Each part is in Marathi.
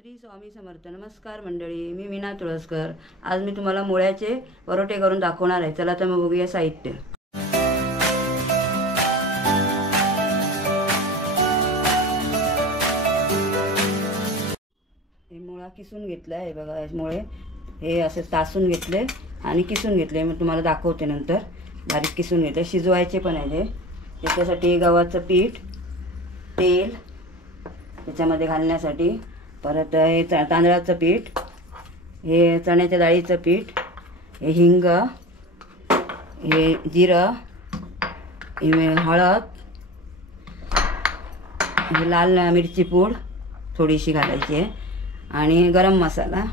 श्री स्वामी समर्थ. नमस्कार मंडळी, मी मीना तुळसकर. आज मी तुम्हाला मुळ्याचे परोठे करून दाखवणार आहे. चला तर मग बघूया साहित्य. हे मुळा किसून घेतला आहे बघा. मुळे हे असे तासून घेतले आणि किसून घेतले. मी तुम्हाला दाखवते नंतर. बारीक किसून घेतले. शिजवायचे पण आहे. त्याच्यासाठी गव्हाचं पीठ, तेल त्याच्यामध्ये घालण्यासाठी, परत हे तांदळाचं पीठ, हे चण्याच्या डाळीचं पीठ, हे हिंग, हे जिरं, हे हळद, हे लाल मिरची पूड थोडीशी घालायची आहे, आणि गरम मसाला,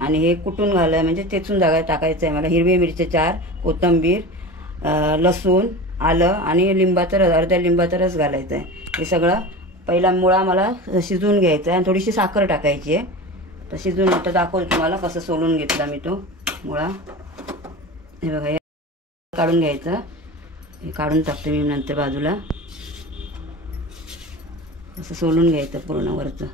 आणि हे कुटून घालाय म्हणजे चेचून टाकायचं आहे मला. हिरवी मिरची 4, कोथिंबीर, लसूण, आलं आणि लिंबाचा रस, अर्ध्या लिंबाचा रस घालायचा आहे. हे सगळं पहिला मुळा मला शिजवून घ्यायचा आहे आणि थोडीशी साखर टाकायची आहे. तर शिजवून आता दाखवतो तुम्हाला कसं सोलून घेतला मी तो मुळा. हे बघा, हे काढून घ्यायचं. हे काढून टाकते मी नंतर बाजूला. असं सोलून घ्यायचं पूर्ण वरचं.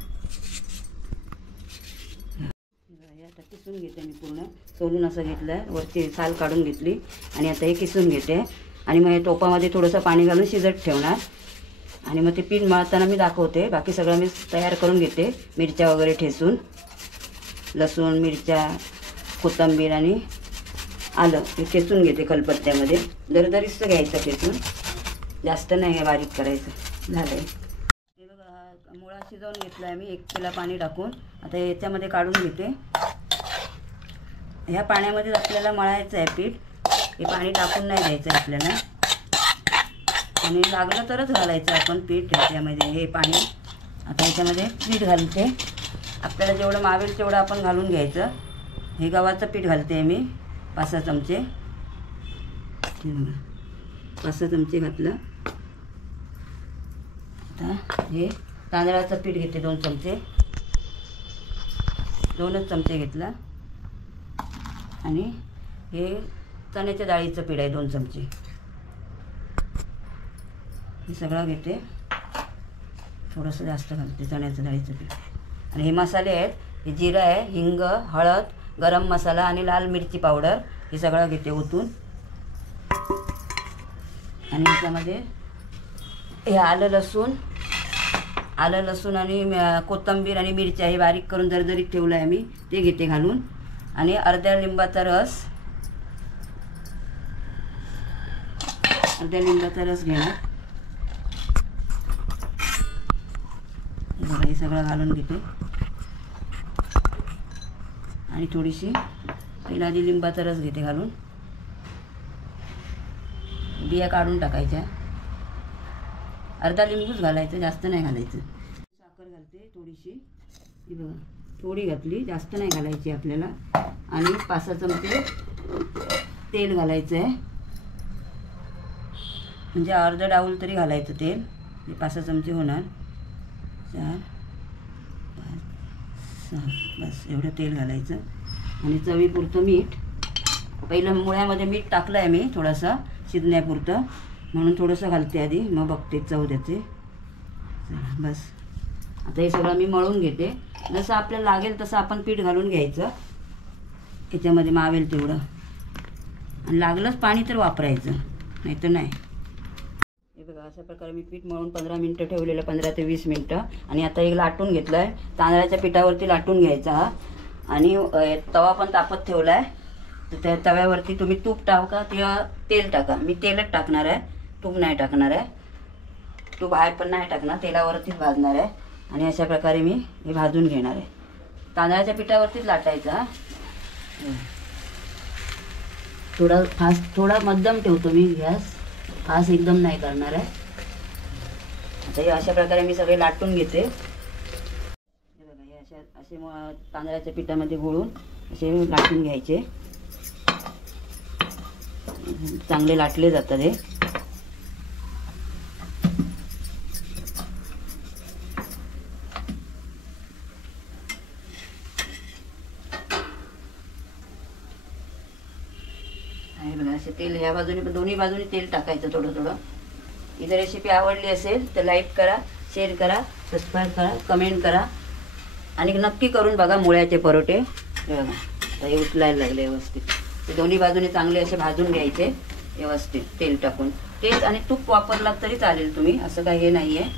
आता किसून घेते मी पूर्ण. सोलून असं घेतलं, वरची साल काढून घेतली आणि आता हे किसून घेते. आणि मग हे टोपामध्ये थोडंसं पाणी घालून शिजत ठेवणार. आणि मग ते पीठ मळताना मी दाखवते. बाकी सगळं मी तयार करून घेते. मिरच्या वगैरे ठेचून, लसूण, मिरच्या, कोथिंबीर आणि आलं हे ठेचून घेते खलबत्त्यामध्ये. दरदरीचं घ्यायचं ठेचून, जास्त नाही बारीक करायचं. झालं आहे. हे बघा, मुळा शिजवून घेतला आहे मी 1 पेला पाणी टाकून. आता याच्यामध्ये काढून घेते. ह्या पाण्यामध्ये आपल्याला मळायचं आहे पीठ. हे पाणी टाकून नाही द्यायचं आहे आपल्याला, आणि लागलं तरच घालायचं आपण पीठ याच्यामध्ये. हे पाणी आता याच्यामध्ये पीठ घालते. आपल्याला जेवढं मावेल तेवढं आपण घालून घ्यायचं. हे गव्हाचं पीठ घालते मी 5-6 चमचे. 5-6 चमचे घातलं. आता हे तांदळाचं पीठ घेते 2 चमचे. 2च चमचे घेतला. आणि हे चण्याच्या डाळीचं पीठ आहे 2 चमचे. हे सगळं घेते. थोडंसं जास्त घालते चण्याचं डाळीचं पीठ. आणि हे मसाले आहेत. हे जिरं आहे, हिंग, हळद, गरम मसाला आणि लाल मिरची पावडर हे सगळं घेते ओतून. आणि त्याच्यामध्ये हे आलं लसूण आणि कोथिंबीर आणि मिरच्या हे बारीक करून दरदरीत ठेवलं आहे मी, ते घेते घालून. आणि अर्ध्या लिंबाचा रस घेणार. हे सगळं घालून घेते. आणि थोडीशी पहिला आधी लिंबाचा रस घेते घालून. बिया काढून टाकायच्या. अर्धा लिंबूच घालायचं, जास्त नाही घालायचं. साखर घालते थोडीशी. ही बघा, थोडी घातली, जास्त नाही घालायची आपल्याला. आणि 5-6 चमचे तेल घालायचं आहे. म्हणजे अर्धा डाऊल तरी घालायचं तेल. हे 5-6 चमचे होणार. 4, 5, 6 बस एवढं तेल घालायचं. आणि चवीपुरतं मीठ. पहिलं मुळ्यामध्ये मीठ टाकलं आहे मी थोडंसं शिजण्यापुरतं, म्हणून थोडंसं घालते आधी, मग बघते चव त्याचे. बस आता हे सगळं मी मळून घेते. जसं आपल्याला लागेल तसं आपण पीठ घालून घ्यायचं याच्यामध्ये, मावेल तेवढं. आणि लागलंच पाणी तर वापरायचं, नाही तर नाही. हे बघा, अशा प्रकारे मी पीठ मळून 15 मिनटं ठेवलेलं, 15 ते 20 मिनटं. आणि आता एक लाटून घेतलं आहे. तांदळाच्या पिठावरती लाटून घ्यायचा हा. आणि तवा पण तापत ठेवला आहे. तर त्या तव्यावरती तुम्ही तूप टाका किंवा तेल टाका. मी तेलच टाकणार आहे, तूप नाही टाकणार आहे. तूप आहे पण नाही टाकणार, तेलावरतीच भाजणार आहे. आणि अशा प्रकारे मी हे भाजून घेणार आहे. तांदळाच्या पिठावरतीच लाटायचा. थोडा मध्यम ठेवतो मी गॅस, फास्ट एकदम नाही करणार आहे. आता हे अशा प्रकारे मी सगळे लाटून घेते. हे बघा, हे असे तांदळाच्या पिठामध्ये घोळून असे लाटून घ्यायचे. चांगले लाटले जातात हे. बघा, असे तेल ह्या बाजूने पण दोन्ही बाजूने तेल टाकायचं थोडं थोडं. ही जर रेसिपी आवडली असेल तर लाईक करा, शेअर करा, सबस्क्राईब करा, कमेंट करा. आणि नक्की करून बघा मुळ्याचे परोठे. हे बघा आता हे उचलायला लागले व्यवस्थित. ते दोन्ही बाजूने चांगले असे भाजून घ्यायचे व्यवस्थित तेल टाकून. तेल आणि तूप वापरलात तरी चालेल तुम्ही, असं काही हे नाही आहे.